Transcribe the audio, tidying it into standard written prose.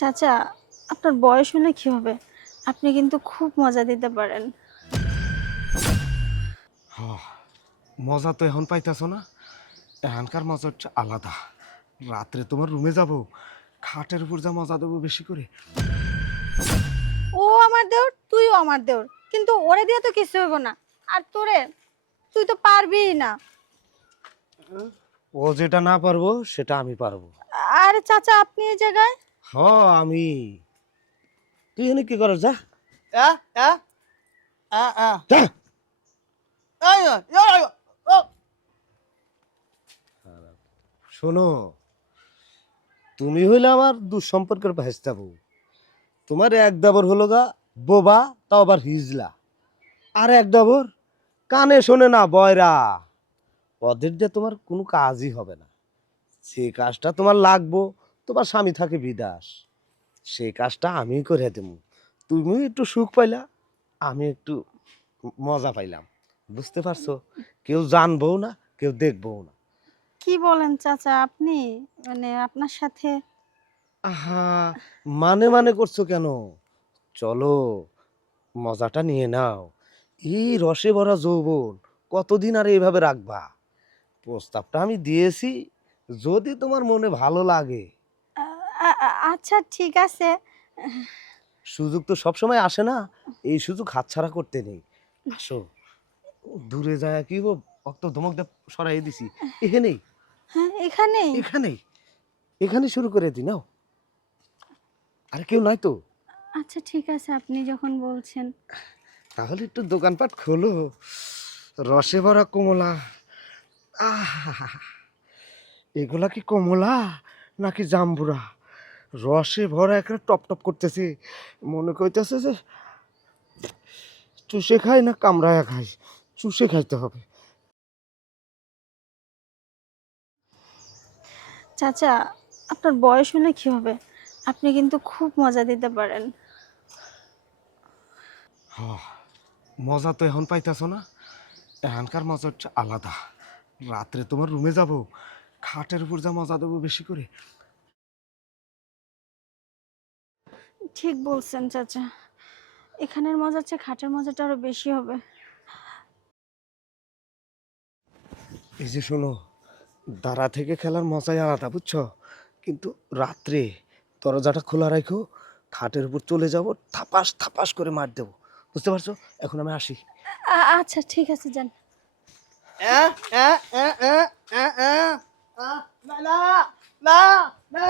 চাচা, আপনার বয়স হলে কি হবে? আপনি কিন্তু খুব মজা দিতে পারেন। হ, মজা তো এখন পাইতাছো না। এখানকার মজা হচ্ছে আলাদা। রাত্রে তোমার রুমে যাব, খাটের উপর যা মজা দেবো বেশি করে। ও আমার দেওর, তুইও আমার দেওর, কিন্তু ওরে দিয়ে তো কিছু হইব না। আর তোরে, তুই তো পারবিই না। ও যেটা না পারবো সেটা আমি পারবো। আরে চাচা, আপনি এই জায়গায়? হ, আমি। তুই এখানে কি করছ? যা আ আ আ আ যা। আয় আয় ও শোনো, তুমি হইলে আমার দুঃসম্পর্কের ভাইস্তা বউ। তোমার এক দাবর হলো গা বোবা, তাও আবার হিজলা। আর এক দাবর কানে শোনে না, বয়রা। ওদের দিয়ে তোমার কোনো কাজই হবে না। যে কাজটা তোমার লাগবো, তোমার স্বামী থাকে বিদেশ, সেই কাজটা আমি করে দেবো। তুমি একটু সুখ পাইলা, আমি একটু মজা পাইলাম। বুঝতে পারছো? কেউ জানবো না, কেউ দেখবো না। কি বলেন চাচা আপনি? মানে আপনার সাথে? আহা, মানে মানে করছো কেন? চলো, মজাটা নিয়ে নাও। এই রসে ভরা যৌবন কতদিন আর এইভাবে রাখবা? প্রস্তাবটা আমি দিয়েছি, যদি তোমার মনে ভালো লাগে। আচ্ছা ঠিক আছে। সুযোগ তো সবসময় আসে না, এই সুযোগ হাতছাড়া করতে নেই। আসো, দূরে যায় কি গো, অক্ত ধমক দে সরাই দিছি। এখানেই, হ্যাঁ, এখানেই? এখানেই, এখানে শুরু করে দি নাও। আর কেউ নাই তো? আচ্ছা ঠিক আছে, আপনি যখন বলছেন। তাহলে একটু দোকানপাট খোলো। রসে ভরা কমলা। আহা, এগুলা কি কমলা নাকি জাম্বুরা? রসে ভরা একটা টপ টপ করতেছে। মনে কইতেছে যে চুষে খাই না কামড়ায়া খাই। চুষে খাইতে হবে। চাচা, আপনার বয়স হলে কি হবে? আপনি কিন্তু খুব মজা দিতে পারেন। মজা তো এখন পাইতাছো না। এখানকার মজা হচ্ছে আলাদা। রাত্রে তোমার রুমে যাব, খাটের উপর যা মজা দেবো বেশি করে। ঠিক বলছেন চাচা, এখানের মজার চেয়ে খাটের মজাটা আরো বেশি হবে। এই যে শোনো, দাঁড়া থেকে খেলার মজাই আলাদা, বুঝছো? কিন্তু রাত্রে দরজাটা খোলা রাখো, খাটের উপর চলে যাব, থাপাস থাপাস করে মার দেবো। বুঝতে পারছো? এখন আমি আসি। আচ্ছা ঠিক আছে, যান। আ আ আ আ আ আ লা লা লা লা